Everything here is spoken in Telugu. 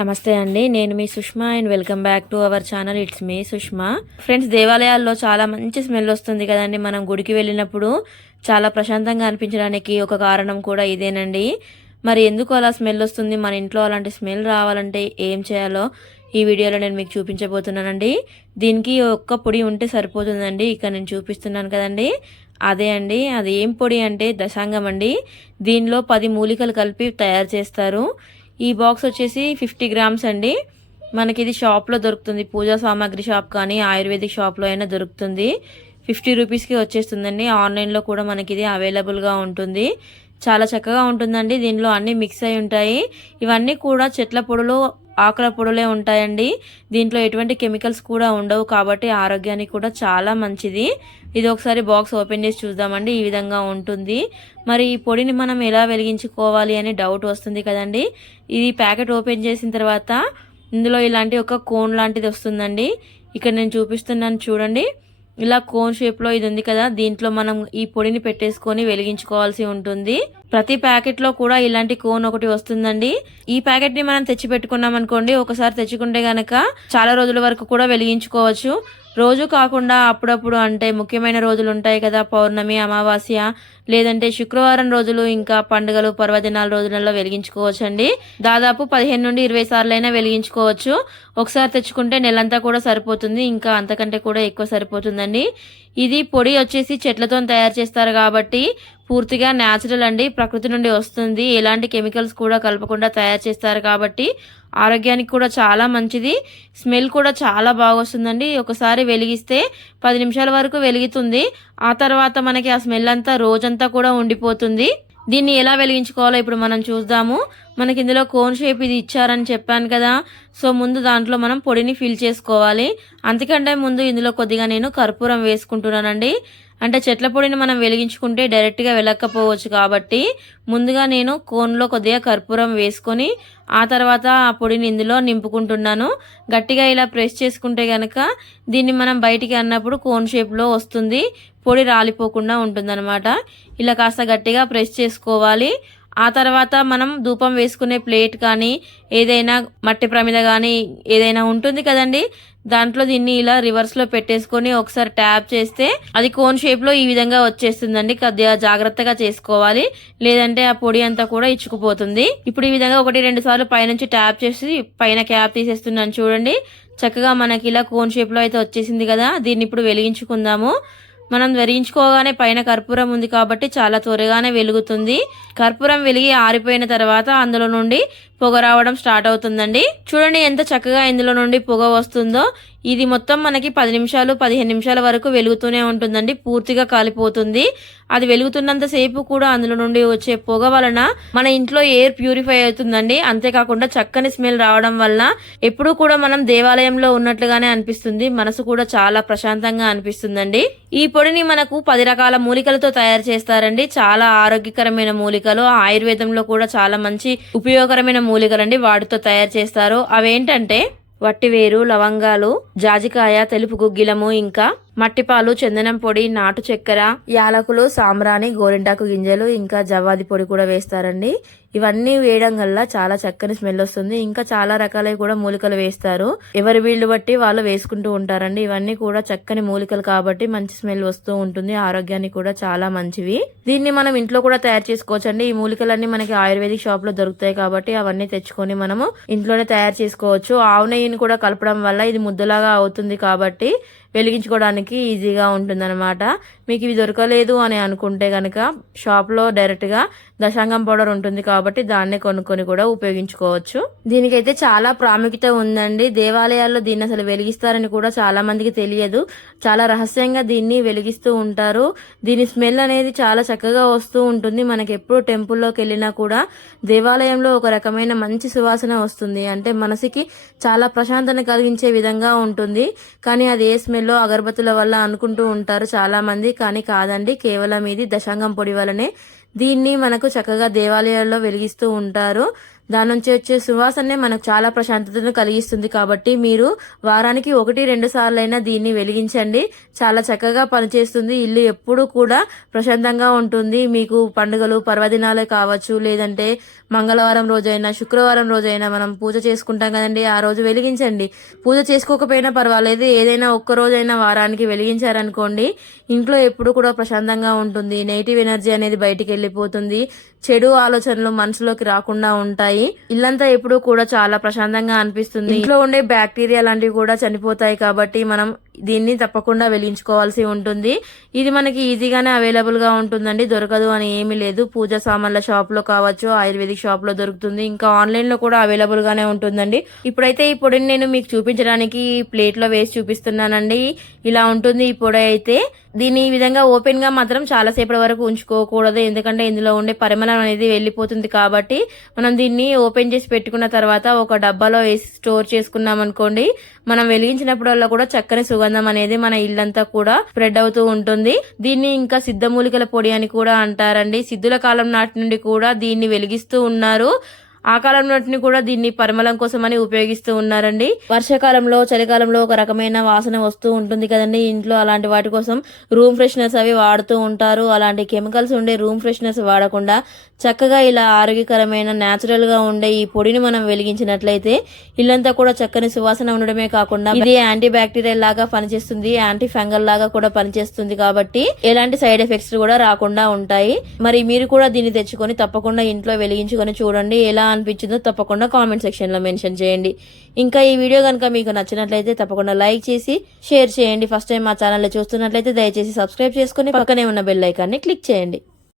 నమస్తే అండి. నేను మీ Sushma and welcome back to our channel. It's me Sushma. Friends దేవాలయాల్లో చాలా మంచి స్మెల్ వస్తుంది కదండి. మనం గుడికి వెళ్ళినప్పుడు చాలా ప్రశాంతంగా అనిపించడానికి ఒక కారణం కూడా ఇదేనండి. మరి ఎందుకు అలా స్మెల్ వస్తుంది? మన ఇంట్లో అలాంటి స్మెల్ రావాలంటే ఏం చేయాలో ఈ వీడియోలో నేను మీకు చూపించబోతున్నానండి. దీనికి ఒక్క పొడి ఉంటే సరిపోతుందండి. ఇక్కడ నేను చూపిస్తున్నాను కదండి. అదే అండి. అది ఏం పొడి అంటే దశాంగం అండి. దీనిలో పది మూలికలు కలిపి తయారు చేస్తారు. ఈ బాక్స్ వచ్చేసి ఫిఫ్టీ గ్రామ్స్ అండి. మనకి ఇది షాప్లో దొరుకుతుంది. పూజా సామాగ్రి షాప్ కానీ ఆయుర్వేదిక్ షాప్లో అయినా దొరుకుతుంది. ఫిఫ్టీ రూపీస్కి వచ్చేస్తుందండి. ఆన్లైన్లో కూడా మనకి ఇది అవైలబుల్గా ఉంటుంది. చాలా చక్కగా ఉంటుందండి. దీనిలో అన్నీ మిక్స్ అయి ఉంటాయి. ఇవన్నీ కూడా చెట్ల పొడులు ఆకుల పొడులే ఉంటాయండి. దీంట్లో ఎటువంటి కెమికల్స్ కూడా ఉండవు కాబట్టి ఆరోగ్యానికి కూడా చాలా మంచిది. ఇది ఒకసారి బాక్స్ ఓపెన్ చేసి చూద్దామండి ఈ విధంగా ఉంటుంది. మరి ఈ పొడిని మనం ఎలా వెలిగించుకోవాలి అని డౌట్ వస్తుంది కదండి. ఇది ప్యాకెట్ ఓపెన్ చేసిన తర్వాత ఇందులో ఇలాంటి ఒక కోన్ లాంటిది వస్తుందండి. ఇక్కడ నేను చూపిస్తున్నాను చూడండి. ఇలా కోన్ షేప్లో ఇది ఉంది కదా దీంట్లో మనం ఈ పొడిని పెట్టేసుకొని వెలిగించుకోవాల్సి ఉంటుంది. ప్రతి ప్యాకెట్లో కూడా ఇలాంటి కోన్ ఒకటి వస్తుందండి. ఈ ప్యాకెట్ని మనం తెచ్చి పెట్టుకున్నాం అనుకోండి ఒకసారి తెచ్చుకుంటే గనక చాలా రోజుల వరకు కూడా వెలిగించుకోవచ్చు. రోజు కాకుండా అప్పుడప్పుడు అంటే ముఖ్యమైన రోజులు ఉంటాయి కదా పౌర్ణమి అమావాస్య లేదంటే శుక్రవారం రోజులు ఇంకా పండుగలు పర్వదినాల రోజులలో వెలిగించుకోవచ్చు అండి దాదాపు పదిహేను నుండి ఇరవై సార్లైనా వెలిగించుకోవచ్చు. ఒకసారి తెచ్చుకుంటే నెలంతా కూడా సరిపోతుంది ఇంకా అంతకంటే కూడా ఎక్కువ సరిపోతుందండి. ఇది పొడి వచ్చేసి చెట్లతో తయారు చేస్తారు కాబట్టి పూర్తిగా న్యాచురల్ అండి. ప్రకృతి నుండి వస్తుంది. ఎలాంటి కెమికల్స్ కూడా కలపకుండా తయారు చేస్తారు కాబట్టి ఆరోగ్యానికి కూడా చాలా మంచిది. స్మెల్ కూడా చాలా బాగా వస్తుందండి ఒకసారి వెలిగిస్తే పది నిమిషాల వరకు వెలుగుతుంది. ఆ తర్వాత మనకి ఆ స్మెల్ అంతా రోజంతా కూడా ఉండిపోతుంది. దీన్ని ఎలా వెలిగించుకోవాలో ఇప్పుడు మనం చూద్దాము. మనకి ఇందులో కోన్ షేప్ ఇది ఇచ్చారని చెప్పాను కదా. సో ముందు దాంట్లో మనం పొడిని ఫిల్ చేసుకోవాలి. అంతకంటే ముందు ఇందులో కొద్దిగా నేను కర్పూరం వేసుకుంటున్నానండి. అంటే చెట్ల పొడిని మనం వెలిగించుకుంటే డైరెక్ట్గా వెళ్ళకపోవచ్చు కాబట్టి ముందుగా నేను కోన్లో కొద్దిగా కర్పూరం వేసుకొని ఆ తర్వాత ఆ పొడిని ఇందులో నింపుకుంటున్నాను. గట్టిగా ఇలా ప్రెస్ చేసుకుంటే కనుక దీన్ని మనం బయటికి అన్నప్పుడు కోన్ షేప్లో వస్తుంది. పొడి రాలిపోకుండా ఉంటుందన్నమాట. ఇలా కాస్త గట్టిగా ప్రెస్ చేసుకోవాలి. ఆ తర్వాత మనం ధూపం వేసుకునే ప్లేట్ కానీ ఏదైనా మట్టి ప్రమిద కానీ ఏదైనా ఉంటుంది కదండి దాంట్లో దీన్ని ఇలా రివర్స్లో పెట్టేసుకొని ఒకసారి ట్యాప్ చేస్తే అది కోన్ షేప్లో ఈ విధంగా వచ్చేస్తుందండి. కొద్దిగా జాగ్రత్తగా చేసుకోవాలి. లేదంటే ఆ పొడి అంతా కూడా ఇచ్చుకుపోతుంది. ఇప్పుడు ఈ విధంగా ఒకటి రెండు సార్లు పైనుంచి ట్యాప్ చేసి పైన క్యాప్ తీసేస్తున్నాను చూడండి. చక్కగా మనకి ఇలా కోన్ షేప్లో అయితే వచ్చేసింది కదా. దీన్ని ఇప్పుడు వెలిగించుకుందాము. మనం ధరించుకోగానే పైన కర్పూరం ఉంది కాబట్టి చాలా త్వరగానే వెలుగుతుంది. కర్పూరం వెలిగి ఆరిపోయిన తర్వాత అందులో నుండి పొగ రావడం స్టార్ట్ అవుతుందండి. చూడండి ఎంత చక్కగా ఇందులో నుండి పొగ వస్తుందో. ఇది మొత్తం మనకి పది నిమిషాలు పదిహేను నిమిషాల వరకు వెలుగుతూనే ఉంటుందండి. పూర్తిగా కాలిపోతుంది. అది వెలుగుతున్నంత సేపు కూడా అందులో నుండి వచ్చే పొగ వలన మన ఇంట్లో ఎయిర్ ప్యూరిఫై అవుతుందండి. అంతేకాకుండా చక్కని స్మెల్ రావడం వల్ల ఎప్పుడూ కూడా మనం దేవాలయంలో ఉన్నట్లుగానే అనిపిస్తుంది. మనసు కూడా చాలా ప్రశాంతంగా అనిపిస్తుందండి. ఈ పొడిని మనకు పది రకాల మూలికలతో తయారు చేస్తారండి. చాలా ఆరోగ్యకరమైన మూలికలు ఆయుర్వేదంలో కూడా చాలా మంచి ఉపయోగకరమైన మూలికలండి వాటితో తయారు చేస్తారు. అవేంటంటే వట్టివేరు లవంగాలు జాజికాయ తెలుపు గుగ్గిలము ఇంకా మట్టిపాలు చందనం పొడి నాటు చక్కెర యాలకులు సాంబ్రాణి గోరింటాకు గింజలు ఇంకా జవాది పొడి కూడా వేస్తారండి. ఇవన్నీ వేయడం వల్ల చాలా చక్కని స్మెల్ వస్తుంది. ఇంకా చాలా రకాలవి కూడా మూలికలు వేస్తారు. ఎవరి వీళ్ళు బట్టి వాళ్ళు వేసుకుంటూ ఉంటారండి. ఇవన్నీ కూడా చక్కని మూలికలు కాబట్టి మంచి స్మెల్ వస్తూ ఉంటుంది. ఆరోగ్యానికి కూడా చాలా మంచివి. దీన్ని మనం ఇంట్లో కూడా తయారు చేసుకోవచ్చండి. ఈ మూలికలన్నీ మనకి ఆయుర్వేదిక్ షాప్లో దొరుకుతాయి కాబట్టి అవన్నీ తెచ్చుకొని మనము ఇంట్లోనే తయారు చేసుకోవచ్చు. ఆవు నెయ్యిని కూడా కలపడం వల్ల ఇది ముద్దలాగా అవుతుంది కాబట్టి వెలిగించుకోవడానికి ఈజీగా ఉంటుందన్నమాట. మీకు ఇవి దొరకలేదు అని అనుకుంటే కనుక షాప్లో డైరెక్ట్గా దశాంగం పౌడర్ ఉంటుంది కాబట్టి దాన్నే కొనుక్కొని కూడా ఉపయోగించుకోవచ్చు. దీనికైతే చాలా ప్రాముఖ్యత ఉందండి. దేవాలయాల్లో దీన్ని అసలు వెలిగిస్తారని కూడా చాలా మందికి తెలియదు. చాలా రహస్యంగా దీన్ని వెలిగిస్తూ ఉంటారు. దీని స్మెల్ అనేది చాలా చక్కగా వస్తూ ఉంటుంది. మనకి ఎప్పుడు టెంపుల్లోకి వెళ్ళినా కూడా దేవాలయంలో ఒక రకమైన మంచి సువాసన వస్తుంది. అంటే మనసుకి చాలా ప్రశాంతత కలిగించే విధంగా ఉంటుంది. కానీ అది ఏ స్మెల్లో అగరబత్తుల వల్ల అనుకుంటూ ఉంటారు చాలామంది కానీ కాదండి. కేవలం ఇది దశాంగం పొడి వలనే దీన్ని మనకు చక్కగా దేవాలయాల్లో వెలిగిస్తూ ఉంటారు. దాని నుంచి వచ్చే సువాసనే మనకు చాలా ప్రశాంతతను కలిగిస్తుంది కాబట్టి మీరు వారానికి ఒకటి రెండు సార్లు అయినా దీన్ని వెలిగించండి. చాలా చక్కగా పనిచేస్తుంది. ఇల్లు ఎప్పుడు కూడా ప్రశాంతంగా ఉంటుంది. మీకు పండుగలు పర్వదినాలే కావచ్చు లేదంటే మంగళవారం రోజైనా శుక్రవారం రోజైనా మనం పూజ చేసుకుంటాం కదండి ఆ రోజు వెలిగించండి. పూజ చేసుకోకపోయినా పర్వాలేదు. ఏదైనా ఒక్క రోజైనా వారానికి వెలిగించారనుకోండి ఇంట్లో ఎప్పుడు కూడా ప్రశాంతంగా ఉంటుంది. నెగిటివ్ ఎనర్జీ అనేది బయటికి వెళ్ళిపోతుంది. చెడు ఆలోచనలు మనసులోకి రాకుండా ఉంటాయి. ఇల్లంతా ఎప్పుడు కూడా చాలా ప్రశాంతంగా అనిపిస్తుంది. ఇంట్లో ఉండే బ్యాక్టీరియా లాంటివి కూడా చనిపోతాయి కాబట్టి మనం దీన్ని తప్పకుండా వెలిగించుకోవాల్సి ఉంటుంది. ఇది మనకి ఈజీగానే అవైలబుల్గా ఉంటుందండి. దొరకదు అని ఏమీ లేదు. పూజ సామాన్ల షాప్లో కావచ్చు ఆయుర్వేదిక్ షాప్లో దొరుకుతుంది. ఇంకా ఆన్లైన్లో కూడా అవైలబుల్ గానే ఉంటుందండి. ఇప్పుడైతే ఈ పొడిని నేను మీకు చూపించడానికి ప్లేట్లో వేసి చూపిస్తున్నానండి. ఇలా ఉంటుంది ఈ పొడి అయితే. దీన్ని ఈ విధంగా ఓపెన్గా మాత్రం చాలా సేపటి వరకు ఉంచుకోకూడదు. ఎందుకంటే ఇందులో ఉండే పరిమళం అనేది వెళ్ళిపోతుంది కాబట్టి మనం దీన్ని ఓపెన్ చేసి పెట్టుకున్న తర్వాత ఒక డబ్బాలో వేసి స్టోర్ చేసుకున్నాం అనుకోండి మనం వెలిగించినప్పుడల్లా కూడా చక్కని సుగంధం అనేది మన ఇల్లంతా కూడా స్ప్రెడ్ అవుతూ ఉంటుంది. దీన్ని ఇంకా సిద్ధమూలికల పొడి అని కూడా అంటారండి. సిద్ధుల కాలం నాటి నుండి కూడా దీన్ని వెలిగిస్తూ ఉన్నారు. ఆ కాలం కూడా దీన్ని పరిమళం కోసమని ఉపయోగిస్తూ ఉన్నారండి. వర్షాకాలంలో చలికాలంలో ఒక రకమైన వాసన వస్తూ ఉంటుంది కదండి. ఇంట్లో అలాంటి వాటి కోసం రూమ్ ఫ్రెషనర్స్ అవి వాడుతూ ఉంటారు. అలాంటి కెమికల్స్ ఉండే రూమ్ ఫ్రెషనర్స్ వాడకుండా చక్కగా ఇలా ఆరోగ్యకరమైన న్యాచురల్గా ఉండే ఈ పొడిని మనం వెలిగించినట్లయితే ఇల్లంతా కూడా చక్కని సువాసన ఉండడమే కాకుండా ఇది యాంటీ బ్యాక్టీరియల్ లాగా పనిచేస్తుంది. యాంటీ ఫంగల్ లాగా కూడా పనిచేస్తుంది కాబట్టి ఎలాంటి సైడ్ ఎఫెక్ట్స్ కూడా రాకుండా ఉంటాయి. మరి మీరు కూడా దీన్ని తెచ్చుకొని తప్పకుండా ఇంట్లో వెలిగించుకొని చూడండి. ఎలా అనిపించిందో తప్పకుండా కామెంట్ సెక్షన్లో మెన్షన్ చేయండి. ఇంకా ఈ వీడియో కనుక మీకు నచ్చినట్లయితే తప్పకుండా లైక్ చేసి షేర్ చేయండి. ఫస్ట్ టైం మా ఛానల్ చూస్తున్నట్లయితే దయచేసి సబ్స్క్రైబ్ చేసుకొని పక్కనే ఉన్న బెల్ ఐకాన్ని క్లిక్ చేయండి.